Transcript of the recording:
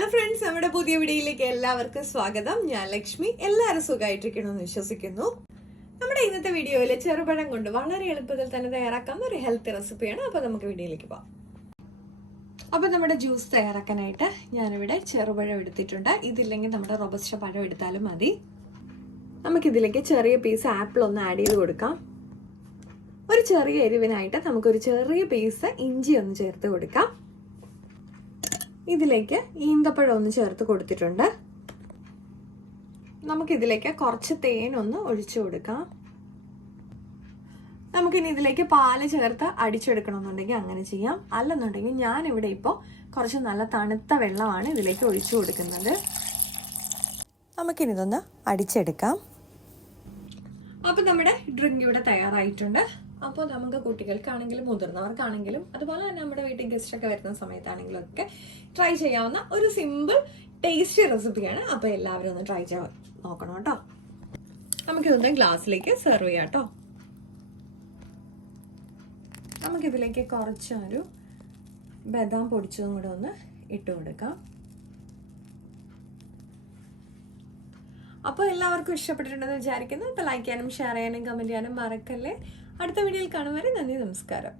Hello friends, നമ്മുടെ പുതിയ വീഡിയോയിലേക്ക് എല്ലാവർക്കും സ്വാഗതം. ഞാൻ ലക്ഷ്മി. എല്ലാവരും സുഖമായിട്ടിരിക്കണമെന്ന് വിശ്വസിക്കുന്നു. നമ്മുടെ ഇന്നത്തെ വീഡിയോയിൽ ചെറുപഴം കൊണ്ട് വളരെ എളുപ്പത്തിൽ തന്നെ തയ്യാറാക്കാവുന്ന ഒരു ഹെൽത്തി റെസിപ്പിയാണ്. അപ്പോൾ നമുക്ക് വീഡിയോയിലേക്ക് പോകാം. അപ്പോൾ നമ്മുടെ ജ്യൂസ് തയ്യാറാക്കാനായിട്ട് ഞാനിവിടെ ചെറുപഴം എടുത്തിട്ടുണ്ട്. ഇതില്ലെങ്കിൽ നമ്മുടെ റോബസ്റ്റ പഴം എടുത്താലും മതി. നമുക്കിതിലേക്ക് ചെറിയ പീസ് ആപ്പിൾ ഒന്ന് ആഡ് ചെയ്ത് കൊടുക്കാം. ഒരു ചെറിയ എരിവിനായിട്ട് നമുക്കൊരു ചെറിയ പീസ് ഇഞ്ചി ഒന്ന് ചേർത്ത് കൊടുക്കാം. ഇതിലേക്ക് ഈന്തപ്പഴം ഒന്ന് ചേർത്ത് കൊടുത്തിട്ടുണ്ട്. നമുക്കിതിലേക്ക് കുറച്ച് തേനൊന്ന് ഒഴിച്ചു കൊടുക്കാം. നമുക്കിനി ഇതിലേക്ക് പാല് ചേർത്ത് അടിച്ചെടുക്കണമെന്നുണ്ടെങ്കിൽ അങ്ങനെ ചെയ്യാം. അല്ലെന്നുണ്ടെങ്കിൽ ഞാനിവിടെ ഇപ്പോൾ കുറച്ച് നല്ല തണുത്ത വെള്ളമാണ് ഇതിലേക്ക് ഒഴിച്ചു കൊടുക്കുന്നത്. നമുക്കിനി ഇതൊന്ന് അടിച്ചെടുക്കാം. അപ്പോൾ നമ്മുടെ ഡ്രിങ്ക് ഇവിടെ തയ്യാറായിട്ടുണ്ട്. അപ്പോൾ നമുക്ക് കുട്ടികൾക്കാണെങ്കിലും മുതിർന്നവർക്കാണെങ്കിലും അതുപോലെ തന്നെ നമ്മുടെ വീട്ടിൽ ഗസ്റ്റ് ഒക്കെ വരുന്ന സമയത്താണെങ്കിലും ഒക്കെ ട്രൈ ചെയ്യാവുന്ന ഒരു സിമ്പിൾ ടേസ്റ്റി റെസിപ്പിയാണ്. അപ്പോൾ എല്ലാവരും ഒന്ന് ട്രൈ ചെയ്യാൻ നോക്കണം കേട്ടോ. നമുക്കിതൊന്ന് ഗ്ലാസ്സിലേക്ക് സെർവ് ചെയ്യാം കേട്ടോ. നമുക്കിതിലേക്ക് കുറച്ചൊരു ബദാം പൊടിച്ചതും കൂടെ ഒന്ന് ഇട്ട് കൊടുക്കാം. അപ്പോൾ എല്ലാവർക്കും ഇഷ്ടപ്പെട്ടിട്ടുണ്ടെന്ന് വിചാരിക്കുന്നു. അപ്പോൾ ലൈക്ക് ചെയ്യാനും ഷെയർ ചെയ്യാനും കമൻറ്റ് ചെയ്യാനും മറക്കല്ലേ. അടുത്ത വീഡിയോയിൽ കാണും വരെ നന്ദി, നമസ്കാരം.